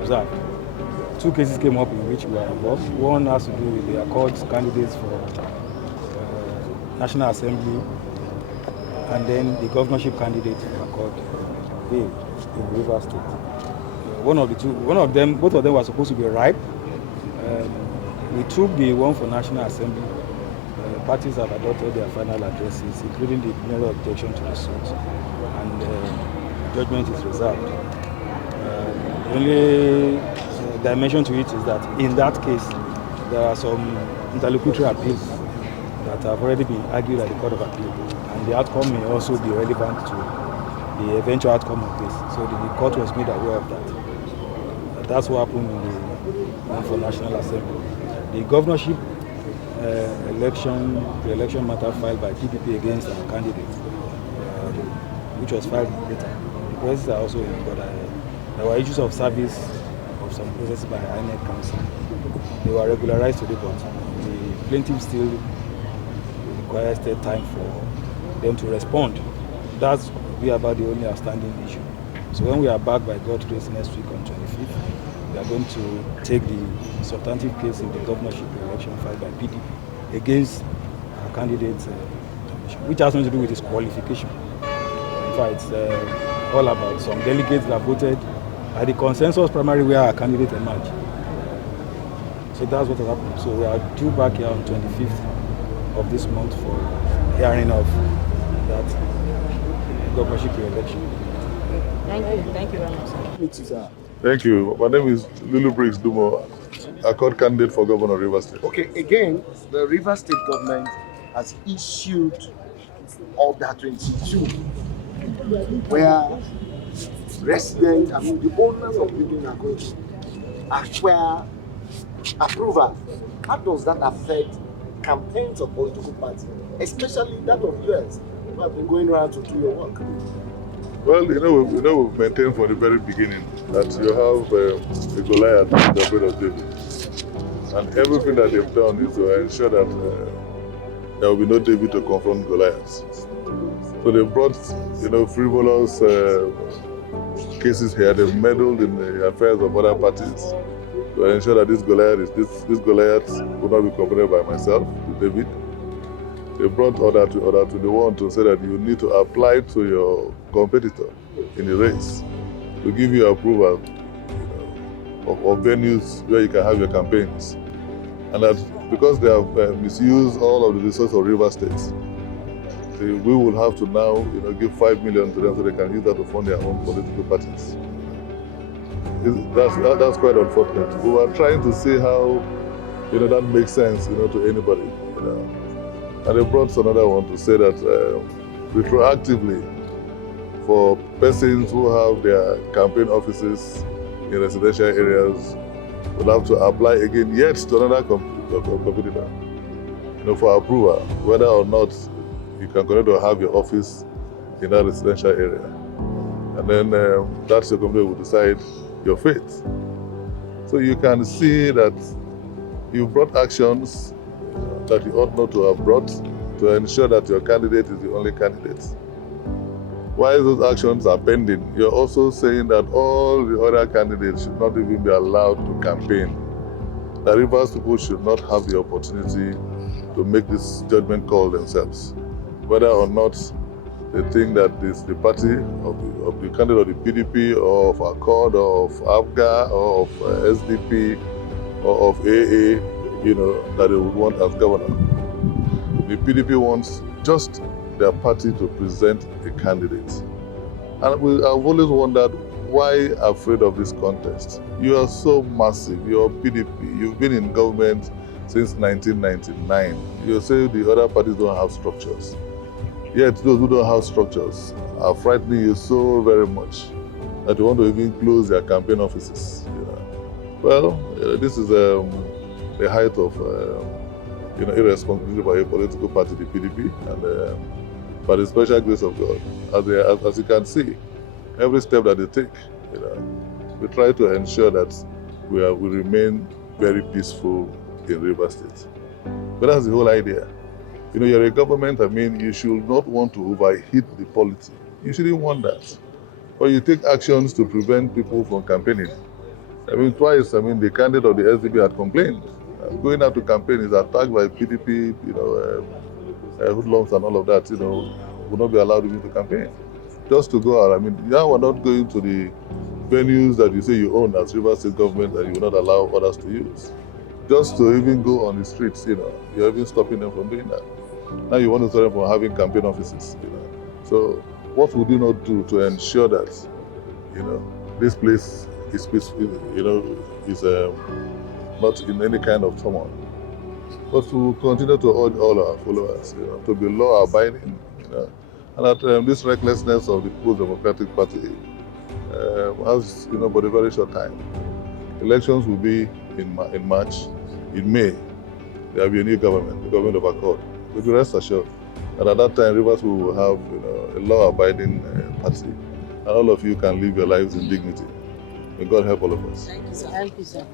observe, two cases came up in which we were involved. One has to do with the Accord candidates for National Assembly, and then the governorship candidate for Accord A in Rivers State. Both of them were supposed to be ripe. We took the one for National Assembly. Parties have adopted their final addresses, including the plenary objection to the suit, and judgment is reserved. The only dimension to it is that in that case, there are some interlocutory appeals that have already been argued at the Court of Appeal, and the outcome may also be relevant to the eventual outcome of this. So the court was made aware of that. That's what happened in the one for National Assembly. The governorship pre-election matter filed by PDP against our candidate, which was filed later. The processes are also in, but there were issues of service of some processes by INEC Council. They were regularized today, but the plaintiff still requires time for them to respond. That's be about the only outstanding issue. So when we are back by God's grace next week on 25th, we are going to take the substantive case in the governorship election filed by PDP against our candidates, which has nothing to do with his qualification. In fact, it's all about some delegates that voted at the consensus primary where our candidate emerged. So that's what has happened. So we are due back here on 25th of this month for hearing of that governorship election. Thank you very much, sir. Thank you. My name is Lulu-Briggs Dumo, Accord candidate for Governor of Rivers State. Okay, again, the Rivers State government has issued Order 22, where residents, the owners of building are going to acquire approval. How does that affect campaigns of political parties, especially that of yours, who have been going around to do your work? Well, we've maintained from the very beginning that you have the Goliath, the bread of David. And everything that they've done is to ensure that there will be no David to confront Goliath. So they brought, frivolous cases here. They've meddled in the affairs of other parties to ensure that this Goliath will not be confronted by myself, David. They brought order to the one to say that you need to apply to your competitor in the race to give you approval of venues where you can have your campaigns. And that because they have misused all of the resources of Rivers State, we will have to now give 5 million to them so they can use that to fund their own political parties. That's quite unfortunate. We were trying to see how that makes sense to anybody. And they brought another one to say that retroactively for persons who have their campaign offices in residential areas will have to apply again yet to another competitor for approval, whether or not you can continue to have your office in that residential area. And then that's the company will decide your fate. So you can see that you've brought actions that you ought not to have brought to ensure that your candidate is the only candidate. While those actions are pending, you're also saying that all the other candidates should not even be allowed to campaign. The Rivers people should not have the opportunity to make this judgment call themselves, whether or not they think that it's the party of the candidate of the PDP or of Accord or of AFGA or of SDP or of AA, that they would want as governor. The PDP wants just their party to present a candidate. And I've always wondered, why afraid of this contest? You are so massive, you're PDP, you've been in government since 1999. You say the other parties don't have structures. Yet those who don't have structures are frightening you so very much that you want to even close their campaign offices. Well, this is the height of irresponsibility by a political party, the PDP, and by the special grace of God. As you can see, every step that they take, we try to ensure that we remain very peaceful in Rivers State. But that's the whole idea. You're a government, you should not want to overheat the polity. You shouldn't want that. But you take actions to prevent people from campaigning. I mean, twice, I mean, the candidate of the SDP had complained. Going out to campaign is attacked by PDP, hoodlums and all of that, will not be allowed even to campaign. Just to go out, I mean, now we're not going to the venues that you say you own as Rivers State government that you will not allow others to use. Just to even go on the streets, you're even stopping them from doing that. Now you want to stop them from having campaign offices, So what would you not do to ensure that, this place is peaceful, is not in any kind of turmoil? But to continue to urge all our followers, to be law-abiding, and that this recklessness of the People's Democratic Party has, but a very short time. Elections will be in March. In May, there will be a new government, the government of accord. But you rest assured that at that time, Rivers will have a law-abiding party, and all of you can live your lives in dignity. May God help all of us. Thank you, sir. Thank you, sir.